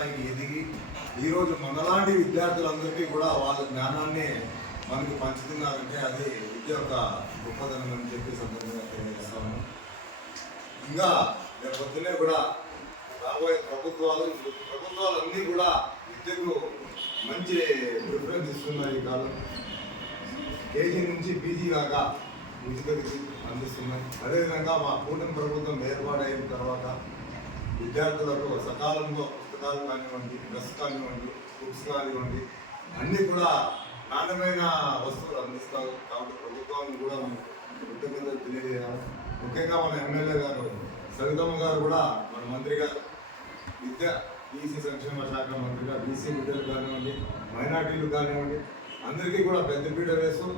స్థాయికి ఎదిగి ఈరోజు మనలాంటి విద్యార్థులందరికీ కూడా వాళ్ళ జ్ఞానాన్ని మనకి పంచుతున్నారంటే అది విద్య యొక్క గొప్పదనం అని చెప్పి సందర్భంగా తెలియజేస్తాము. ఇంకా పొద్దునే కూడా రాబోయే ప్రభుత్వాలన్నీ కూడా విద్యకు మంచి ప్రిఫరెన్స్ ఇస్తున్నారు. ఈ కాలం కేజీ నుంచి పీజీ దాకా ఉచిత విద్య అందిస్తున్నాయి. అదేవిధంగా మా కూటమి ప్రభుత్వం ఏర్పాటైన తర్వాత విద్యార్థులకు సకాలంలో పుస్తకాలు కానివ్వండి, డ్రెస్ కానివ్వండి, బుక్స్ కానివ్వండి అన్నీ కూడా నాణ్యమైన వస్తువులు అందిస్తారు. కాబట్టి ప్రభుత్వాన్ని కూడా మనం కృతజ్ఞతలు తెలియజేయాలి. ముఖ్యంగా మన ఎమ్మెల్యే గారు సవితమ్మ గారు కూడా మన మంత్రి గారు విద్య బీసీ సంక్షేమ శాఖ మంత్రిగా బీసీ విద్యలు కానివ్వండి, మైనార్టీలు కానివ్వండి అందరికీ కూడా పెద్దపీట వేస్తూ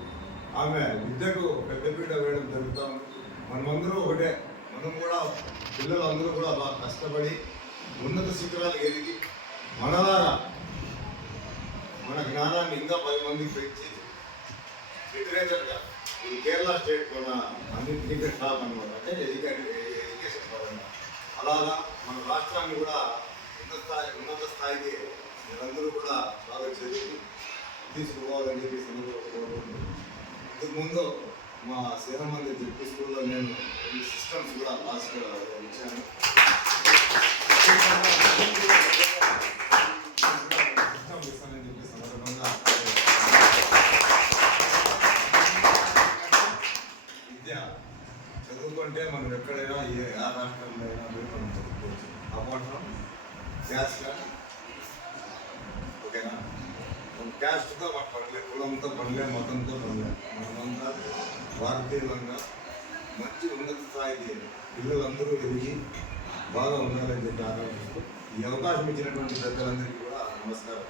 ఆమె విద్యకు పెద్దపీట వేయడం జరుగుతూ ఉంది. మనమందరూ ఒకటే, మనం కూడా పిల్లలందరూ కూడా బాగా కష్టపడి ఉన్నత శిఖరాలు ఎదిగి మనలాగా మన జ్ఞానాన్ని ఇంకా 10 మందికి పెంచి లిటరేచర్గా ఇది కేరళ స్టేట్ మన అన్నింటికంటే టాప్ అనమాట. అంటే ఎడ్యుకేషన్ పరంగా అలాగా మన రాష్ట్రాన్ని కూడా ఉన్నత స్థాయికి మీరందరూ కూడా బాగా చదివి తీసుకుపోవాలని చెప్పి సందర్భంగా ఇంతకు ముందు మా సేనమంది జడ్పీ స్కూల్లో నేను ఈ సిస్టమ్స్ కూడా లాస్ట్ ఇచ్చాను. సిస్టమ్ ఇస్తానని చెప్పి సందర్భంగా విద్య చదువుకుంటే మనం ఎక్కడైనా ఏ రాష్ట్రంలో అయినా మనం చదువుకోవచ్చు. అపార్ట్ ఫ్రమ్ క్యాస్ట్ ఓకేనా, క్యాస్ట్తో మనం పడలేదు, కులంతో పడలేదు, మతంతో పడలేదు. మనమంతా భారతీయులంగా మంచి ఉన్నత స్థాయికి పిల్లలందరూ ఎదిగి బాగా ఉండాలని చెప్పి ఆకాంక్షిస్తూ ఈ అవకాశం ఇచ్చినటువంటి పెద్దలందరికీ కూడా నమస్కారం.